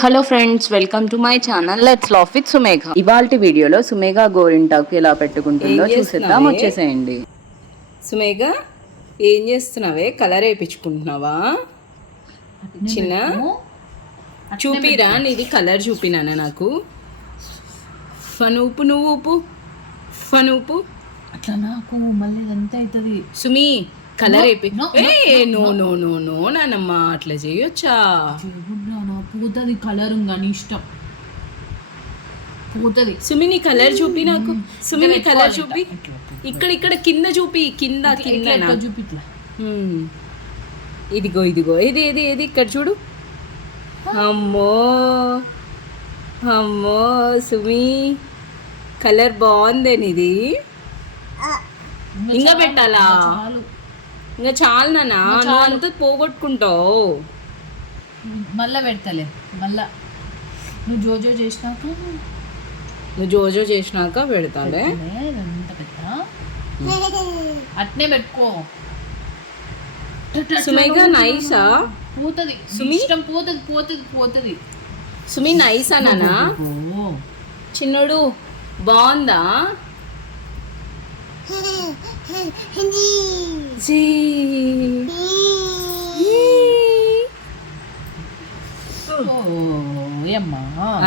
Hello friends, welcome to my channel let's laugh with Sumegha. ఇవాల్టి వీడియోలో సుమేఘ గోరింటాకు ఎలా పెట్టుకుంటుందో చూసేద్దాం. వచ్చేసేయండి. సుమేఘ, ఏం చేస్తున్నావే? కలర్ వేయించుకుంటున్నావా? చిన్న చూపిరా, నీది కలర్ చూపినానా నాకు? ఫనూపు, నువ్వు ఊపు, ఫనూపు. అట్లా నాకు మళ్ళీ ఎంత అవుతుంది Sumi. Colour no no no no నానమ్మ, అట్లా చేయొచ్చా? పోతుంది కలర్, కానీ ఇష్టం పోతుంది. సుమి నీ కలర్ చూపి నాకు. సుమి నీ కలర్ చూపి. ఇక్కడ ఇక్కడ కింద చూపి, కింద కింద చూపి. ఇదిగో ఇదిగో, ఇది ఇది ఇది ఇక్కడ చూడు. అమ్మో అమ్మో సుమి, కలర్ బాగుందే నీది. ఇంకా పెట్టాలా? ఇంకా చాలు నాన్న, నువ్వు అంతా పోగొట్టుకుంటావు. మళ్ళా పెడతలే, మళ్ళా నువ్వు జోజో చేసినాక పెడతాలే. అట్నే పెట్టుకో. సుమేఘ నైసా? పోతుంది ఇష్టం, పోతుంది పోతుంది పోతుంది. సుమి నైసా నాన్న? చిన్నోడు బాగుందా?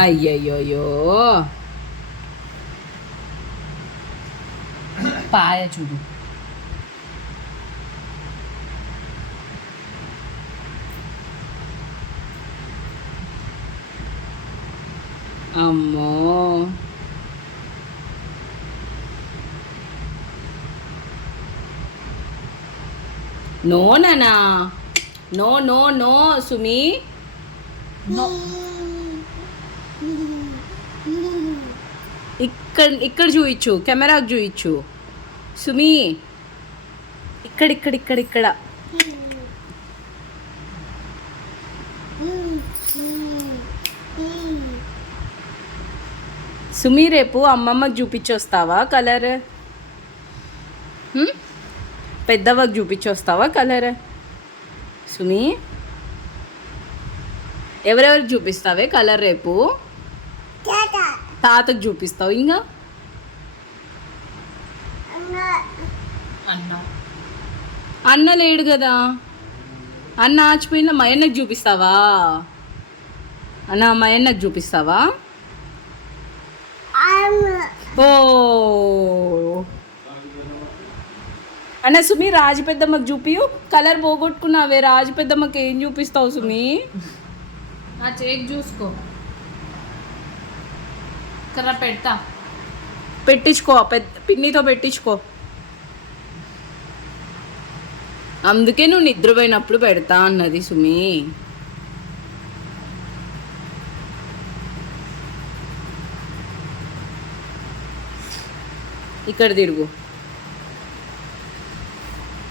అయ్యయ్యో, పాయ చూడు. అమ్మో, నో నానా, నో నో నో సుమి. ఇక్కడ ఇక్కడ చూయించు, కెమెరాకు చూయించు సుమి. ఇక్కడ ఇక్కడ ఇక్కడ ఇక్కడ. సుమి, రేపు అమ్మమ్మకి చూపించొస్తావా కలర్? పెద్దవాకి చూపించొస్తావా కలర్? సుమి, ఎవరెవరికి చూపిస్తావే కలర్ రేపు? తాతకు చూపిస్తావు. ఇంకా అన్న లేడు కదా, అన్న ఆచిపోయినా మయన్నకు చూపిస్తావా? అన్న మయన్నకు చూపిస్తావా? ఓ అన్న సుమి, రాజు పెద్దమ్మకి చూపియు. కలర్ పోగొట్టుకున్నావే, రాజు పెద్దమ్మకి ఏం చూపిస్తావు సుమి? ఆ చేక్ చూసుకో. కర్ర పెడతా, పెట్టించుకో, పిన్నితో పెట్టించుకో. అందుకే నువ్వు నిద్రపోయినప్పుడు పెడతా అన్నది సుమి. ఇక్కడ తిరుగు.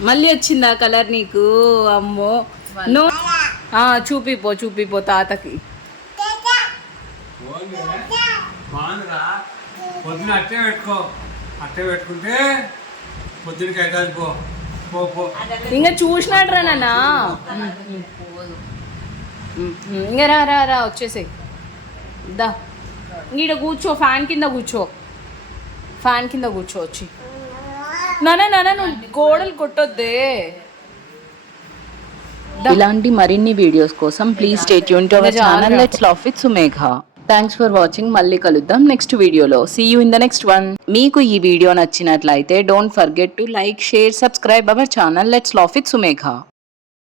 మళ్ళీ వచ్చిందా కలర్ నీకు? అమ్మో, నో. చూపిపో చూపిపో తాతకి. పొద్దున అట్టే పెట్టుకో, అట్టే పెట్టుకుంటే పొద్దునకి అవుతుంది. పో ఇంకా చూసినాడు రా నాన్న. ఇంకా రా రా రా, వచ్చేసే. దా, ఈడ కూర్చో, ఫ్యాన్ కింద కూర్చో, ఫ్యాన్ కింద కూర్చో వచ్చి. నాన్న నాన్న, నువ్వు గోడలు కొట్టొద్దే. ఇలాంటి మరిన్ని వీడియోస్ కోసం please stay tune to our channel let's laugh with Sumegha. Thanks for watching. మళ్ళీ కలుద్దాం నెక్స్ట్ వీడియోలో. See you in the next one. మీకు ఈ వీడియో నచ్చినట్లయితే don't forget to like, share, subscribe our channel let's laugh with సుమేఘ.